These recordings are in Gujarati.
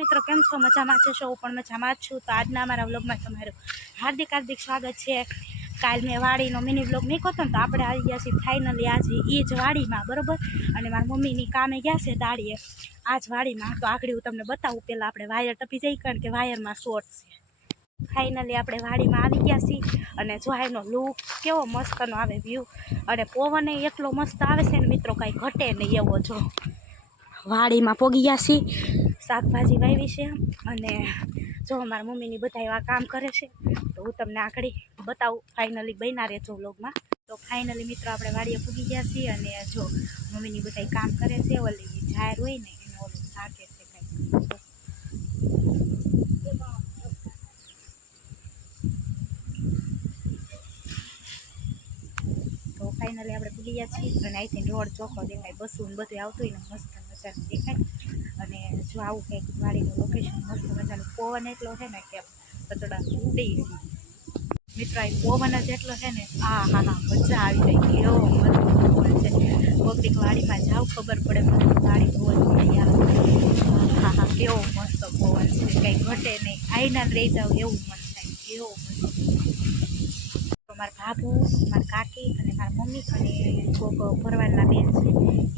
મિત્રો કેમ છો? મજામાં છે? હું પણ મજામાં જ છું. તો આજના અમારા વ્લોગમાં તમારું હાર્દિક સ્વાગત છે. કાલ મેં વાડીનો મિની વ્લોગ મૂક્યો હતો ને, તો આપણે આવી ગયા છીએ ફાઇનલી આજે એ જ વાડીમાં, બરાબર. અને મારા મમ્મીની કામે ગયા છે દાડીએ આજ વાડીમાં. તો આગળ હું તમને બતાવું. પહેલાં આપણે વાયર ટપી જઈએ, કારણ કે વાયરમાં શોર્ટ છે. ફાઇનલી આપણે વાડીમાં આવી ગયા છીએ અને જો એનો લુક કેવો મસ્તનો આવે, વ્યૂ. અને પવન એટલો મસ્ત આવે છે ને મિત્રો, કાંઈ ઘટે નહીં એવો. જો વાડીમાં પોગી ગયા છીએ, શાકભાજી વાવી છે. અને જો મારા મમ્મીની બધા એવા કામ કરે છે, તો હું તમને આગળ બતાવું. ફાઇનલી બન્યા રહેજો વ્લોગમાં. તો ફાઇનલી મિત્રો આપણે વાડીએ પૂગી ગયા છીએ અને જો મમ્મીની બધા કામ કરે છે. ઓલી જાહેર હોય ને એને ઓલું ઢાંકે છે કંઈક. તો ફાઇનલી આપણે પૂગી ગયા છીએ અને અહીંથી રોડ ચોખ્ખો દેખાય, બસું ને બધું આવતું હોય ને મસ્ત મજાનું દેખાય. અને જો આવું કંઈક વાડીનું લોકેશન મસ્ત મજાનું. પવન એટલો છે ને કે કચડા ઉડી છે મિત્રો. અહીં પવન જ એટલો છે ને, હા હા હા, મજા આવી જાય. કેવો મસ્ત પવન છે. કોકડીક વાડીમાં જાવ ખબર પડે મને, વાડી બહુ જ યાર. હા હા, કેવો મસ્ત પવન છે, કંઈ ઘટે નહીં. આઈના રહી જાવ એવું મન થાય. કેવો મસ્ત. મારા ભાભુ, મારા કાકી અને મારા મમ્મી અને કોક ભરવાડના બેન છે,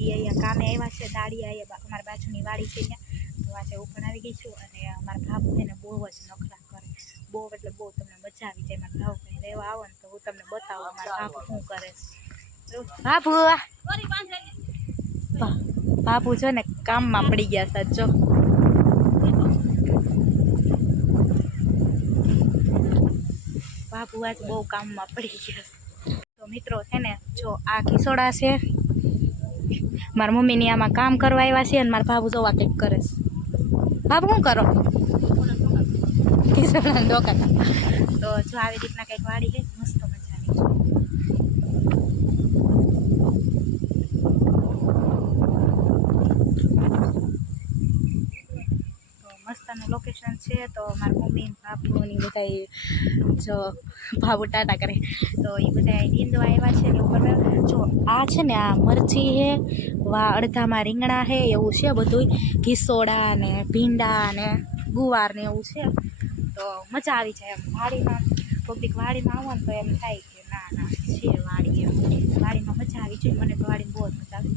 એ અહીંયા કામે આવ્યા છે દાડી. અહીંયા અમારા બાજુની વાડી છે ત્યાં. તો આજે હું પણ આવી ગઈ છું. અને મારા ભાભુ એને બહુ જ નખરા કરે, બહુ એટલે બહુ. તમને મજા આવી જાય. મારા ભાભુ કંઈ રહેવા આવો ને તો હું તમને બતાવું મારા ભાભુ શું કરે છે. ભાભુ જો ને કામમાં પડી ગયા સાચો. બાબુ આજ બહુ કામમાં પડી ગયા. તો મિત્રો છે ને, જો આ ખીસોડા છે, મારા મમ્મીની આમાં કામ કરવા આવ્યા છે. અને મારા બાબુ જોવા કંઈક કરે છે. બાબુ શું કરો? ખીસોડા ડોકા. તો જો આવી રીતના કંઈક વાડી છે, મસ્ત મજાની. મસ્તનું લોકેશન છે. તો મારા મમ્મી બાપુની બધા જો બાબુ ટાટા કરે, તો એ બધા નીંદવા આવ્યા છે ને ઉપર. જો આ છે ને, આ મરચી છે, અડધામાં રીંગણા છે, એવું છે બધું. ઘીસોડા ને ભીંડા ને ગુવાર ને એવું છે. તો મજા આવી જાય એમ વાડીમાં. કોઈક વાડીમાં આવો ને તો એમ થાય કે ના ના છે વાડી એમ. વાડીમાં મજા આવી જાય. મને તો વાડીમાં બહુ જ મજા આવે.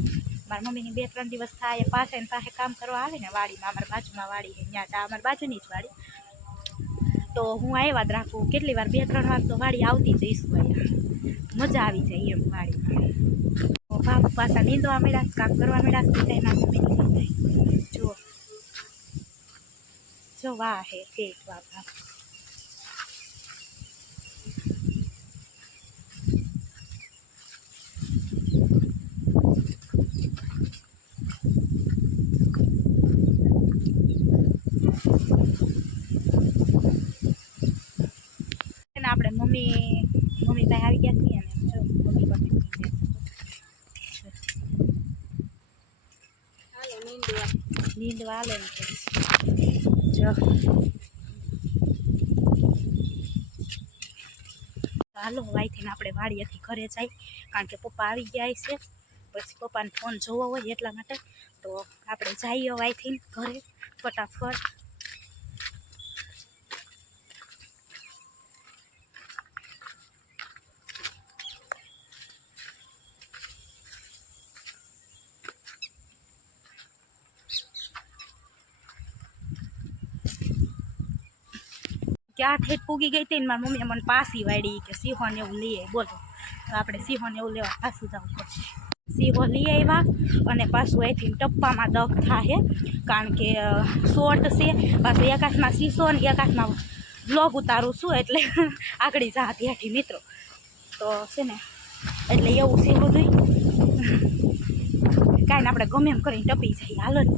મારા મમ્મીની 2-3 દિવસ થાય પાસે ને પાસે કામ કરવા આવે ને વાડીમાં. અમારા બાજુમાં વાડી છે, ત્યાં જા અમારી બાજુની જ વાડી. તો હું આવ્યા જ રાખું. કેટલી વાર 2-3 વાર તો વાડી આવતી જઈશું. અહીંયા મજા આવી જાય એમ વાડીમાં. બાપુ પાછા નીંદવા મળ્યા, કામ કરવા મળ્યા. બધા એના મમ્મીની જો જો વાહ હે એક વાહ. આપણે મમ્મી પાસે આવી ગયા છીએ. અને જો મમ્મી પાસે નીંદવા હાલે ને જો હાલો વાયથીને આપણે વાડીએથી ઘરે જાય, કારણ કે પપ્પા આવી ગયા છે. પછી પપ્પાને ફોન જોવો હોય એટલા માટે. તો આપણે જઈએ વાયથી ઘરે ફટાફટ. ક્યાં ઠેઠ પૂગી ગઈ હતી ને મારી મમ્મીએ મને પાસી વાળી કે સિંહોને એવું લઈ આવી. બોલો, તો આપણે સિંહોને એવું લેવા પાછું જવું પડશે. સિંહો લઈ આવ્યા અને પાછું અહીંથી ટપ્પામાં દગ થાય, કારણ કે શોર્ટ છે. પાછું એક હાથમાં શીશો ને એક હાથમાં બ્લોગ ઉતારું છું, એટલે આગળ જા ત્યાંથી મિત્રો. તો છે ને, એટલે એવું છે બધું. કાંઈ ને આપણે ગમે એમ કરીને ટપી જઈએ. હાલો ને.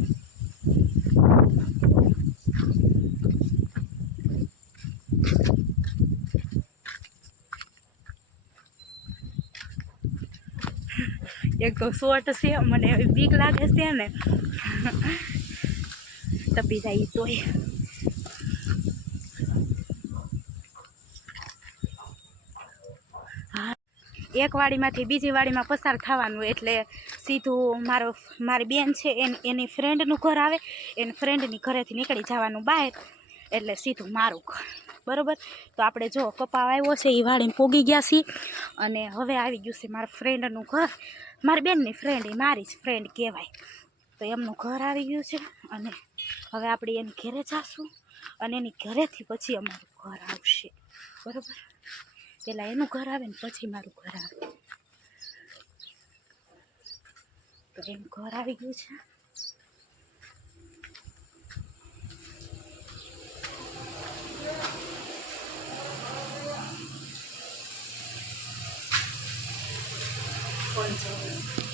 એક તો શોર્ટ છે, મને એવી બીક લાગે છે ને ટપી જાય તોય. એક વાડીમાંથી બીજી વાડીમાં પસાર થવાનું, એટલે સીધું મારી બેન છે એની ફ્રેન્ડનું ઘર આવે, એની ફ્રેન્ડની ઘરેથી નીકળી જવાનું બહાર, એટલે સીધું મારું ઘર. બરાબર, તો આપણે જો કપા આવ્યો છે એ વાળીને પોગી ગયા છીએ, અને હવે આવી ગયું છે મારા ફ્રેન્ડનું ઘર. મારી બેનની ફ્રેન્ડ, એ મારી જ ફ્રેન્ડ કહેવાય. તો એમનું ઘર આવી ગયું છે, અને હવે આપણે એની ઘરે જાશું, અને એની ઘરેથી પછી અમારું ઘર આવશે. બરાબર, પહેલાં એનું ઘર આવે ને પછી મારું ઘર આવે. તો એનું ઘર આવી ગયું છે.